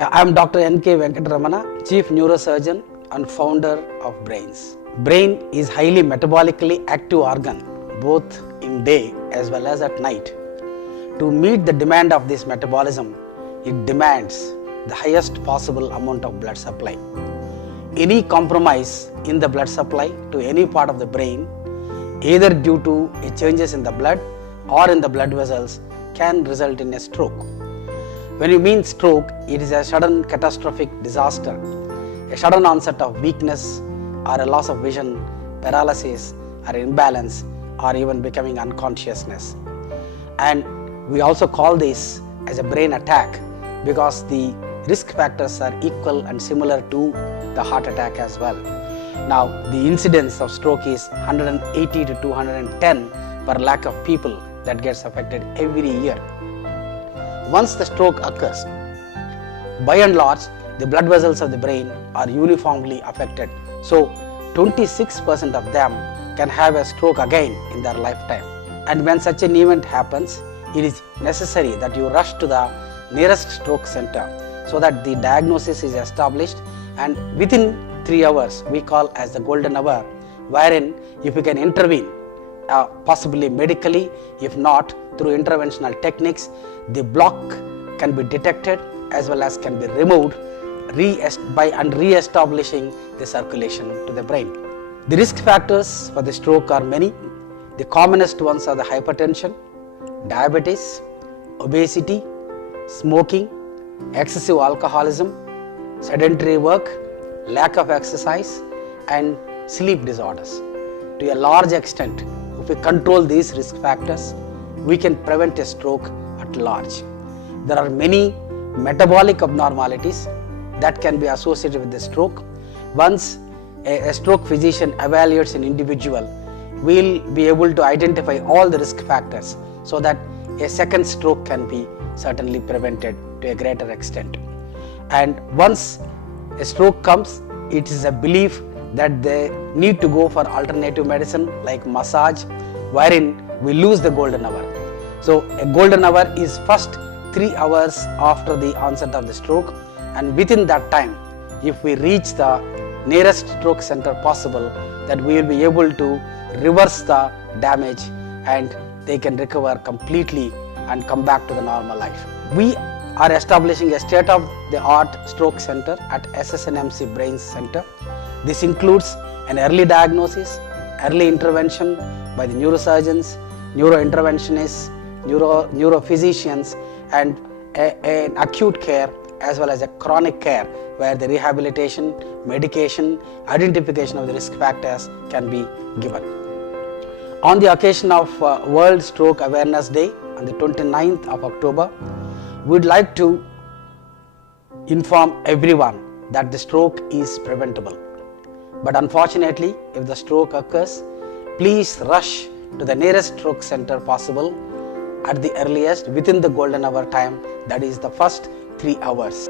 I am Dr. NK Venkataramana, Chief Neurosurgeon and founder of BRAINS. Brain is highly metabolically active organ both in day as well as at night. To meet the demand of this metabolism, it demands the highest possible amount of blood supply. Any compromise in the blood supply to any part of the brain, either due to changes in the blood or in the blood vessels, can result in a stroke. When you mean stroke, it is a sudden catastrophic disaster, a sudden onset of weakness or a loss of vision, paralysis or imbalance, or even becoming unconsciousness. And we also call this as a brain attack because the risk factors are equal and similar to the heart attack as well. Now, the incidence of stroke is 180 to 210 per lakh of people that gets affected every year. Once the stroke occurs, by and large, the blood vessels of the brain are uniformly affected. So, 26% of them can have a stroke again in their lifetime. And when such an event happens, it is necessary that you rush to the nearest stroke center so that the diagnosis is established, and within 3 hours we call as the golden hour, wherein if you can intervene, possibly medically, if not through interventional techniques, the block can be detected as well as can be removed by re-establishing the circulation to the brain. The risk factors for the stroke are many. The commonest ones are the hypertension, diabetes, obesity, smoking, excessive alcoholism, sedentary work, lack of exercise, and sleep disorders. To a large extent, if we control these risk factors, we can prevent a stroke at large. There are many metabolic abnormalities that can be associated with the stroke. Once a stroke physician evaluates an individual, we will be able to identify all the risk factors so that a second stroke can be certainly prevented to a greater extent. And once a stroke comes, it is a belief that they need to go for alternative medicine like massage, wherein we lose the golden hour. So a golden hour is first 3 hours after the onset of the stroke, and within that time, if we reach the nearest stroke center possible, that we will be able to reverse the damage and they can recover completely and come back to the normal life. We are establishing a state-of-the-art stroke center at SSNMC BRAINS Center. This includes an early diagnosis, early intervention by the neurosurgeons, neurointerventionists, neurophysicians, and an acute care as well as a chronic care where the rehabilitation, medication, identification of the risk factors can be given. On the occasion of World Stroke Awareness Day on the 29th of October, we would like to inform everyone that the stroke is preventable. But unfortunately, if the stroke occurs, please rush to the nearest stroke center possible at the earliest within the golden hour time, that is the first 3 hours.